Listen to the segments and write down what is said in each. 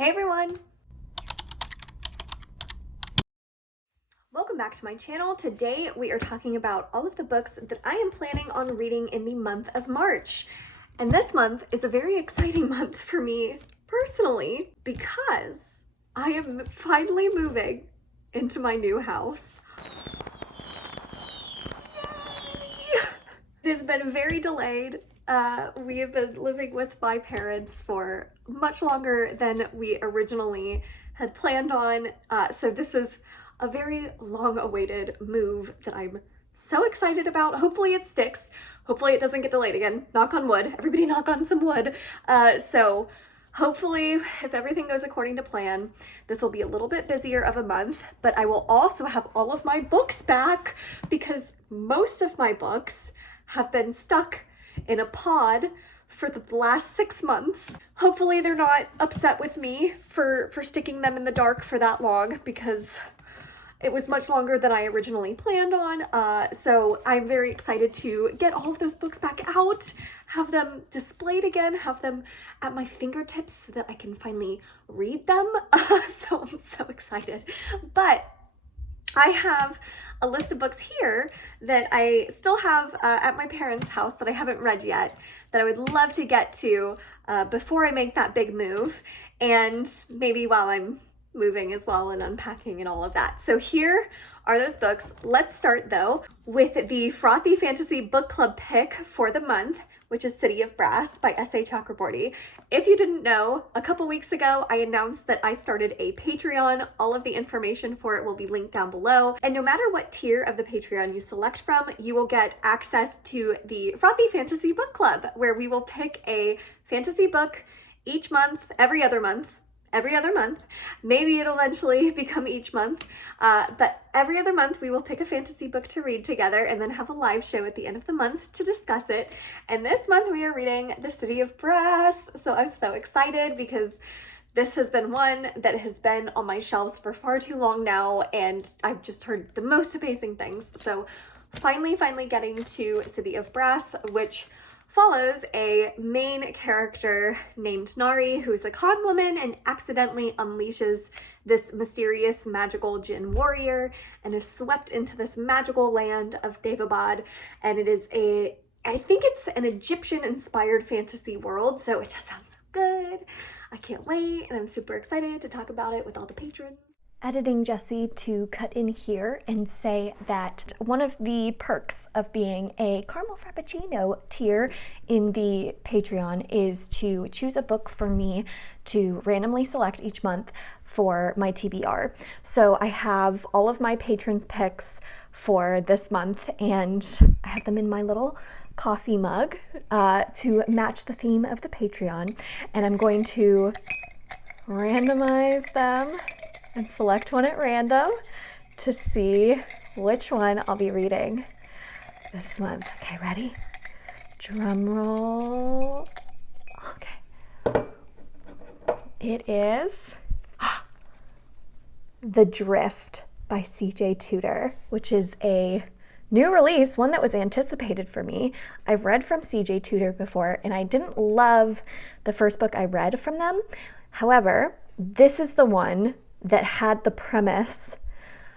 Hey everyone! Welcome back to my channel. Today we are talking about all of the books that I am planning on reading in the month of March. And this month is a very exciting month for me personally because I am finally moving into my new house. Yay! It has been very delayed. We have been living with my parents for much longer than we originally had planned on. So this is a very long-awaited move that I'm so excited about. Hopefully it sticks. Hopefully it doesn't get delayed again. Knock on wood. Everybody knock on some wood. So hopefully, if everything goes according to plan, this will be a little bit busier of a month, but I will also have all of my books back because most of my books have been stuck in a pod for the last 6 months. Hopefully they're not upset with me for sticking them in the dark for that long because it was much longer than I originally planned on. So I'm very excited to get all of those books back out, have them displayed again, have them at my fingertips so that I can finally read them. So I'm so excited. But I have a list of books here that I still have at my parents' house that I haven't read yet, that I would love to get to before I make that big move, and maybe while I'm moving as well and unpacking and all of that. So here are those books. Let's start though with the Frothy Fantasy Book Club pick for the month, which is City of Brass by S.A. Chakraborty. If you didn't know, a couple weeks ago, I announced that I started a Patreon. All of the information for it will be linked down below. And no matter what tier of the Patreon you select from, you will get access to the Frothy Fantasy Book Club, where we will pick a fantasy book each month, every other month. Maybe it'll eventually become each month, but every other month we will pick a fantasy book to read together and then have a live show at the end of the month to discuss it. And this month we are reading The City of Brass, so I'm so excited because this has been one that has been on my shelves for far too long now, and I've just heard the most amazing things. So finally getting to City of Brass, which follows a main character named Nari, who's a con woman and accidentally unleashes this mysterious magical djinn warrior and is swept into this magical land of Davabad. And it is I think it's an Egyptian-inspired fantasy world, so it just sounds so good. I can't wait, and I'm super excited to talk about it with all the patrons. Editing Jessie to cut in here and say that one of the perks of being a caramel frappuccino tier in the Patreon is to choose a book for me to randomly select each month for my TBR. So I have all of my patrons' picks for this month, and I have them in my little coffee mug to match the theme of the Patreon, and I'm going to randomize them and select one at random to see which one I'll be reading this month. Okay, ready? Drum roll. Okay. It is The Drift by C.J. Tudor, which is a new release, one that was anticipated for me. I've read from C.J. Tudor before, and I didn't love the first book I read from them. However, this is the one that had the premise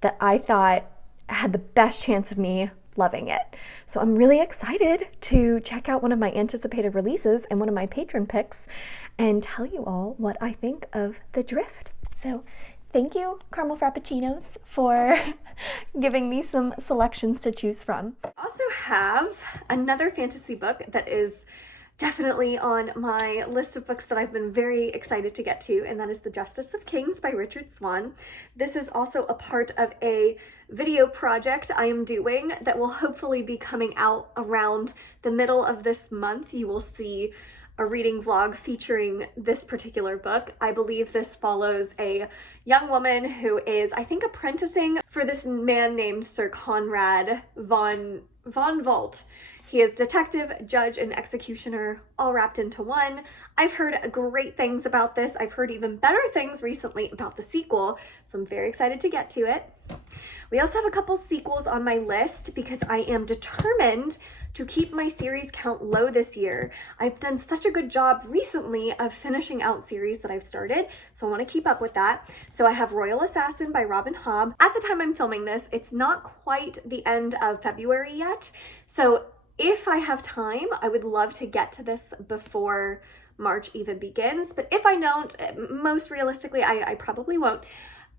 that I thought had the best chance of me loving it. So I'm really excited to check out one of my anticipated releases and one of my patron picks and tell you all what I think of The Drift. So thank you, Caramel Frappuccinos, for giving me some selections to choose from. I also have another fantasy book that is definitely on my list of books that I've been very excited to get to, and that is The Justice of Kings by Richard Swan. This is also a part of a video project I am doing that will hopefully be coming out around the middle of this month. You will see a reading vlog featuring this particular book. I believe this follows a young woman who is, I think, apprenticing for this man named Sir Conrad von Volt. He is detective, judge, and executioner all wrapped into one. I've heard great things about this. I've heard even better things recently about the sequel, so I'm very excited to get to it. We also have a couple sequels on my list because I am determined to keep my series count low this year. I've done such a good job recently of finishing out series that I've started, so I want to keep up with that. So I have Royal Assassin by Robin Hobb. At the time I'm filming this, it's not quite the end of February yet, so if I have time, I would love to get to this before March even begins, but if I don't, most realistically, I probably won't.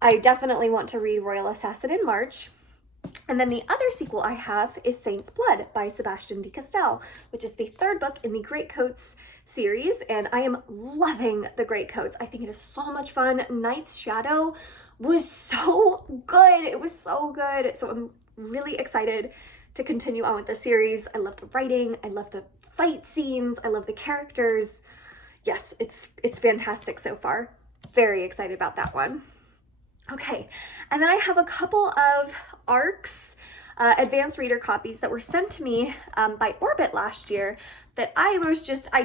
I definitely want to read Royal Assassin in March. And then the other sequel I have is Saint's Blood by Sebastian de Castell, which is the third book in the Greatcoats series, and I am loving the Greatcoats. I think it is so much fun. Knight's Shadow was so good. It was so good. So I'm really excited to continue on with the series. I love the writing. I love the fight scenes. I love the characters. Yes, it's fantastic so far. Very excited about that one. Okay, and then I have a couple of ARCs, advanced reader copies that were sent to me by Orbit last year that I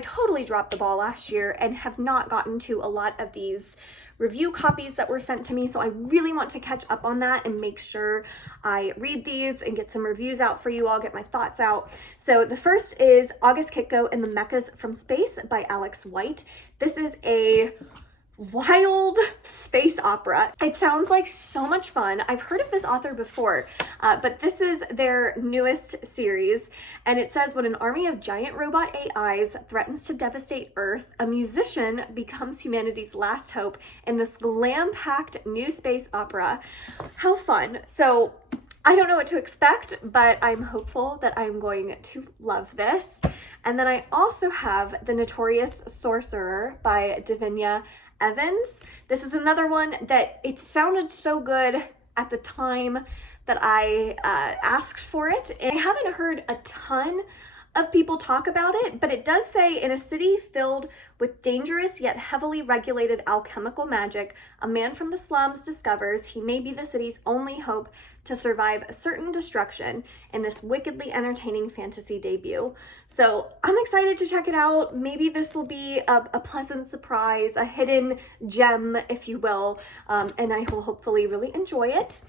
totally dropped the ball last year and have not gotten to a lot of these review copies that were sent to me. So I really want to catch up on that and make sure I read these and get some reviews out for you all, get my thoughts out. So the first is August Kitco and the Mechas from Space by Alex White. This is a wild space opera. It sounds like so much fun. I've heard of this author before, but this is their newest series, and it says when an army of giant robot AIs threatens to devastate Earth, a musician becomes humanity's last hope in this glam-packed new space opera. How fun. So I don't know what to expect, but I'm hopeful that I'm going to love this. And then I also have The Notorious Sorcerer by Davinia Evans. This is another one that it sounded so good at the time that I asked for it, and I haven't heard a ton of people talk about it, but it does say in a city filled with dangerous yet heavily regulated alchemical magic, a man from the slums discovers he may be the city's only hope to survive certain destruction in this wickedly entertaining fantasy debut. So I'm excited to check it out. Maybe this will be a pleasant surprise, a hidden gem, if you will, and I will hopefully really enjoy it.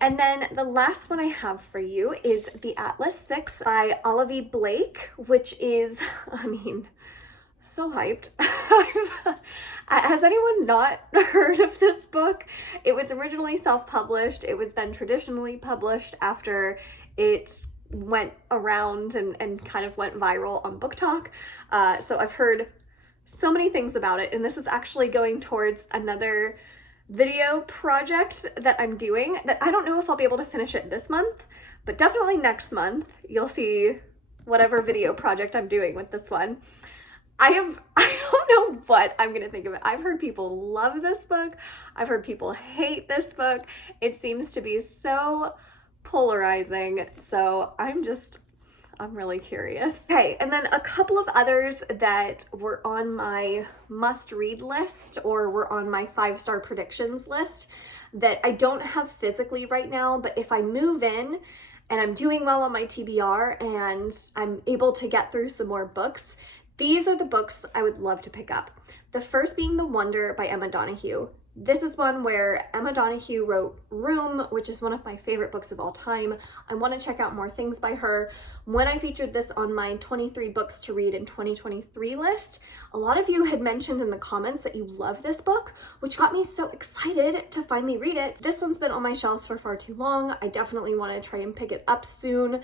And then the last one I have for you is The Atlas 6 by Olivia Blake, which is, I mean, so hyped. Has anyone not heard of this book? It was originally self-published. It was then traditionally published after it went around and kind of went viral on Book Talk. So I've heard so many things about it, and this is actually going towards another video project that I'm doing that I don't know if I'll be able to finish it this month, but definitely next month you'll see whatever video project I'm doing with this one. I don't know what I'm gonna think of it. I've heard people love this book. I've heard people hate this book. It seems to be so polarizing. So I'm really curious. Okay, and then a couple of others that were on my must-read list or were on my 5-star predictions list that I don't have physically right now, but if I move in and I'm doing well on my TBR and I'm able to get through some more books, these are the books I would love to pick up. The first being The Wonder by Emma Donoghue. This is one where Emma Donoghue wrote Room, which is one of my favorite books of all time. I want to check out more things by her. When I featured this on my 23 books to read in 2023 list, a lot of you had mentioned in the comments that you love this book, which got me so excited to finally read it. This one's been on my shelves for far too long. I definitely want to try and pick it up soon,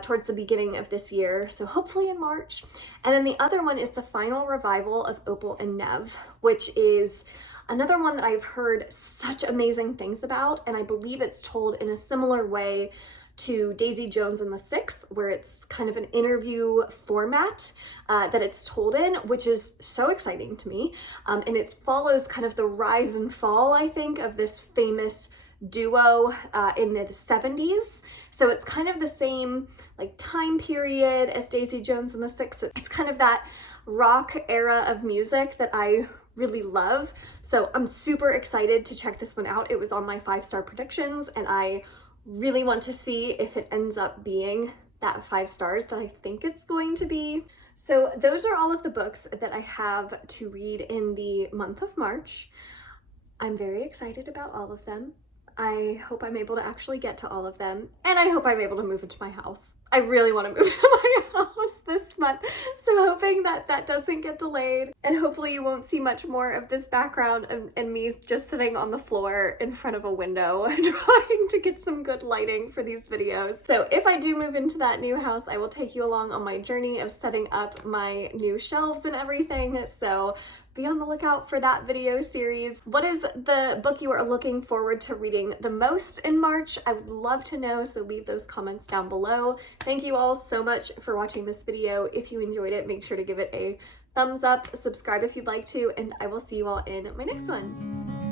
towards the beginning of this year, so hopefully in March. And then the other one is the final revival of Opal and Nev, which is another one that I've heard such amazing things about, and I believe it's told in a similar way to Daisy Jones and the Six, where it's kind of an interview format that it's told in, which is so exciting to me. And it follows kind of the rise and fall, I think, of this famous duo in the 70s. So it's kind of the same like time period as Daisy Jones and the Six. It's kind of that rock era of music that I really love. So I'm super excited to check this one out. It was on my 5-star predictions, and I really want to see if it ends up being that 5 stars that I think it's going to be. So those are all of the books that I have to read in the month of March. I'm very excited about all of them. I hope I'm able to actually get to all of them, and I hope I'm able to move into my house. I really want to move into my house this month, so I'm hoping that that doesn't get delayed, and hopefully you won't see much more of this background and me just sitting on the floor in front of a window trying to get some good lighting for these videos. So if I do move into that new house, I will take you along on my journey of setting up my new shelves and everything, so be on the lookout for that video series. What is the book you are looking forward to reading the most in March? I would love to know, so leave those comments down below. Thank you all so much for watching this video. If you enjoyed it, make sure to give it a thumbs up, subscribe if you'd like to, and I will see you all in my next one.